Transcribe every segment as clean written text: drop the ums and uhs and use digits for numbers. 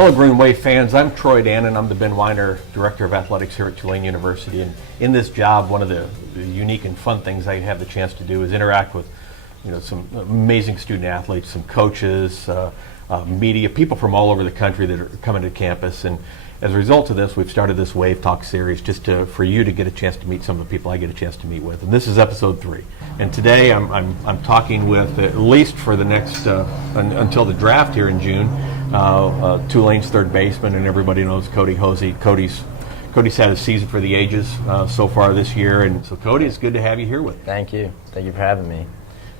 Hello, Green Wave fans. I'm Troy Dannen. I'm the Ben Weiner Director of Athletics here at Tulane University. And in this job, one of the unique and fun things I have the chance to do is interact with, some amazing student athletes, some coaches, media, people from all over the country that are coming to campus. And as a result of this, we've started this Wave Talk series just for you to get a chance to meet some of the people I get a chance to meet with. And this is episode 3. And today I'm talking with, at least for the next until the draft here in June, Tulane's third baseman, and everybody knows Kody Hoese. Cody's had a season for the ages so far this year, and so Kody, it's good to have you here with me. Thank you for having me.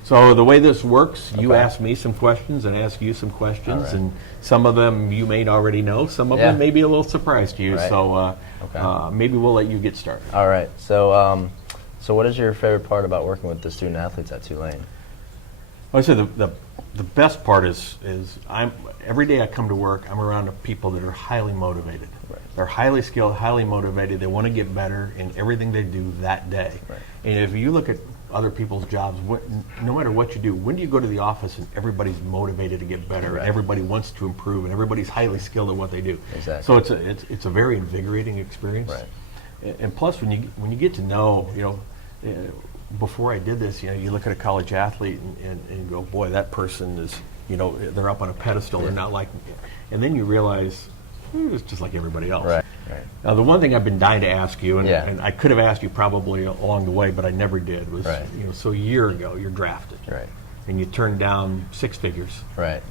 So the way this works, you ask me some questions and ask you some questions, right. And some of them you may already know, some of them may be a little surprise to you. Right. So maybe we'll let you get started. All right. So what is your favorite part about working with the student athletes at Tulane? Well, I say the best part is every day I come to work, I'm around people that are highly motivated. Right. They're highly skilled, highly motivated. They want to get better in everything they do that day. Right. And if you look at other people's jobs, no matter what you do, when do you go to the office and everybody's motivated to get better, right. and everybody wants to improve, and everybody's highly skilled at what they do? Exactly. So it's a very invigorating experience. Right. And plus, when you get to know, before I did this, you look at a college athlete and go, boy, that person is, they're up on a pedestal. Yeah. They're not like, and then you realize it's just like everybody else. Right. Now, the one thing I've been dying to ask you, and I could have asked you probably along the way, but I never did, was, so a year ago, you're drafted. Right. And you turned down 6 figures. Right.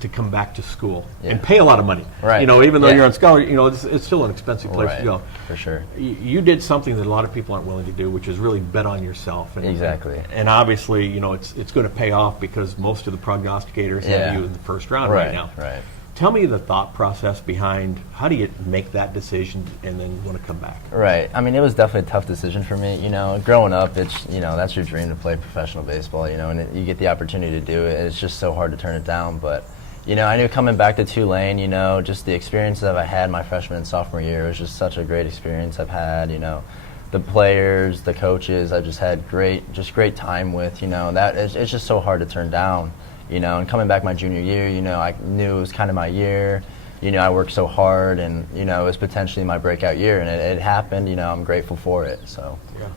To come back to school Yeah. and pay a lot of money. Right. Even though you're on scholarship, it's still an expensive place to go. For sure. You did something that a lot of people aren't willing to do, which is really bet on yourself. And, Exactly. And obviously, it's going to pay off because most of the prognosticators have you in the first round right now. Right. Tell me the thought process behind how do you make that decision and then want to come back? Right. I mean, it was definitely a tough decision for me. Growing up, it's that's your dream to play professional baseball. And you get the opportunity to do it. It's just so hard to turn it down. But I knew coming back to Tulane, just the experience that I had my freshman and sophomore year, it was just such a great experience I've had. The players, the coaches, I just had great time with. It's just so hard to turn down. And coming back my junior year, I knew it was kind of my year. I worked so hard, and it was potentially my breakout year, and it happened. I'm grateful for it. So. Yeah.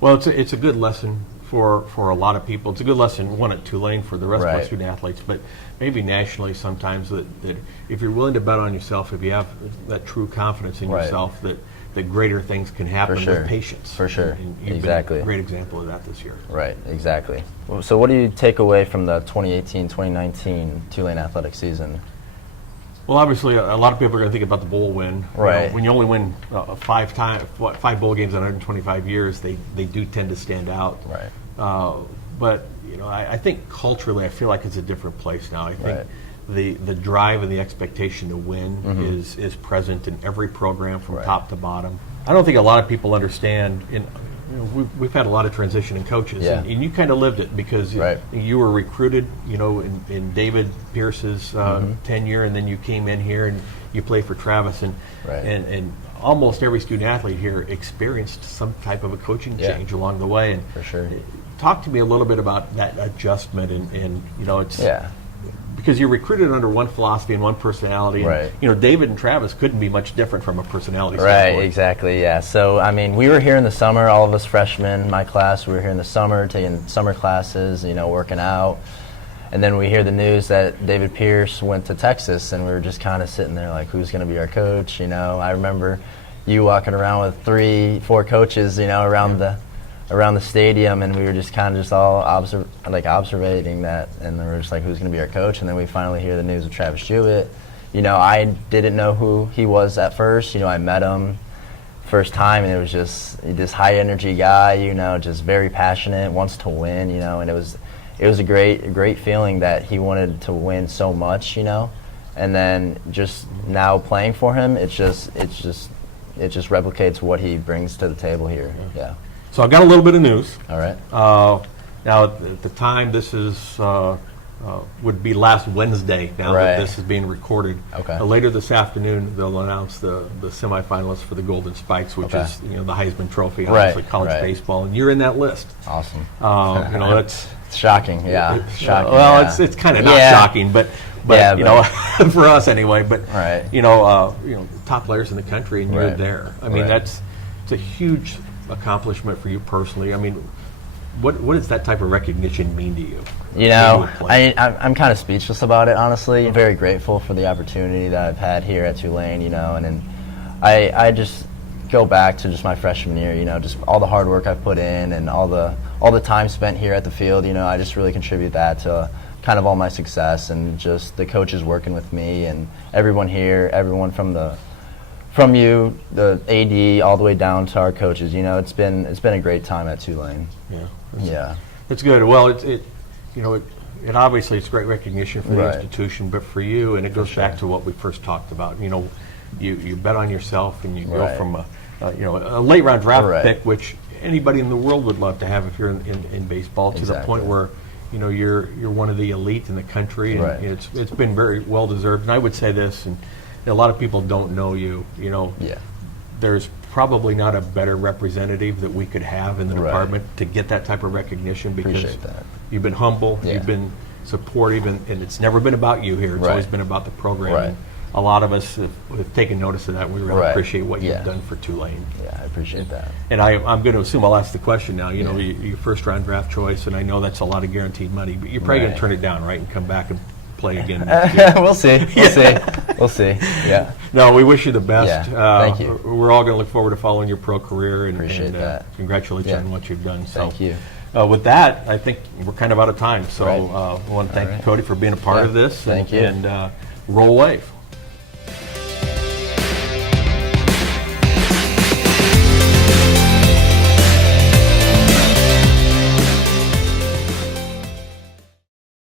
Well, it's a good lesson for a lot of people. It's a good lesson, one at Tulane for the rest of our student athletes, but maybe nationally sometimes that if you're willing to bet on yourself, if you have that true confidence in yourself, that greater things can happen with patience. For sure. And you've exactly. been a great example of that this year. Right, exactly. So what do you take away from the 2018-2019 Tulane athletic season? Well, obviously, a lot of people are going to think about the bowl win. Right. When you only win 5 bowl games in 125 years, they do tend to stand out. Right. But I think culturally, I feel like it's a different place now. I think the drive and the expectation to win is present in every program from top to bottom. I don't think a lot of people understand. We've had a lot of transition in coaches, and you kind of lived it because you were recruited, in David Pierce's tenure, and then you came in here and you played for Travis, and almost every student athlete here experienced some type of a coaching change along the way. And for sure, talk to me a little bit about that adjustment, and it's because you're recruited under one philosophy and one personality. And, David and Travis couldn't be much different from a personality standpoint. Right, exactly, yeah. So, we were here in the summer, all of us freshmen, my class, we were here in the summer, taking summer classes, working out. And then we hear the news that David Pierce went to Texas, and we were just kind of sitting there like, who's going to be our coach? I remember you walking around with 3-4 coaches, around the stadium, and we were just kind of all observating that, and then we were just like, who's going to be our coach? And then we finally hear the news of Travis Jewett. I didn't know who he was at first. I met him first time, and it was just this high energy guy, just very passionate, wants to win, and it was a great feeling that he wanted to win so much, and then just now playing for him, it just replicates what he brings to the table here. Yeah. So I've got a little bit of news. All right. Now, at the time, this would be last Wednesday. Now that this is being recorded. Okay. Later this afternoon, they'll announce the semifinalists for the Golden Spikes, which is the Heisman Trophy, obviously college baseball, and you're in that list. Awesome. That's it's shocking. Yeah. Shocking. Well, it's kind of not shocking, but but Yeah, you know, for us anyway. But Right. you know, top players in the country, and you're Right. there. I mean, Right. it's a huge accomplishment for you personally. I mean, what does that type of recognition mean to you? You know, When you would play? I'm kind of speechless about it, honestly. I'm very grateful for the opportunity that I've had here at Tulane, you know, and then I just go back to just my freshman year, you know, just all the hard work I've put in and all the time spent here at the field, you know, I just really contribute that to kind of all my success, and just the coaches working with me and everyone here, everyone from you, the AD, all the way down to our coaches. You know, it's been a great time at Tulane. Yeah. It's good. Well, it obviously it's great recognition for the Right. institution, but for you, and it goes sure. back to what we first talked about. You know, you bet on yourself, and you go Right. from a late round draft Right. pick, which anybody in the world would love to have if you're in baseball, to the Exactly. point where you know you're one of the elite in the country, and Right. it's been very well deserved. And I would say this, and a lot of people don't know you. You know, Yeah. there's probably not a better representative that we could have in the Right. department to get that type of recognition, because Appreciate that. you've been humble, Yeah. you've been supportive, and it's never been about you here. It's Right. always been about the program. Right. And a lot of us have taken notice of that. We really Right. appreciate what you've Yeah. done for Tulane. Yeah, I appreciate that. And I'm going to assume I'll ask the question now. You know, Yeah. your first round draft choice, and I know that's a lot of guaranteed money, but you're probably going Right. to turn it down, right, and come back and play again next year. We'll see. We'll see. Yeah. No, we wish you the best. Yeah, thank you. We're all going to look forward to following your pro career, and, Appreciate that. congratulations Yeah. on what you've done. So, Thank you. With that, I think we're kind of out of time. So Right. I want to thank All right. Kody for being a part Yeah, of this. thank you. And roll wave.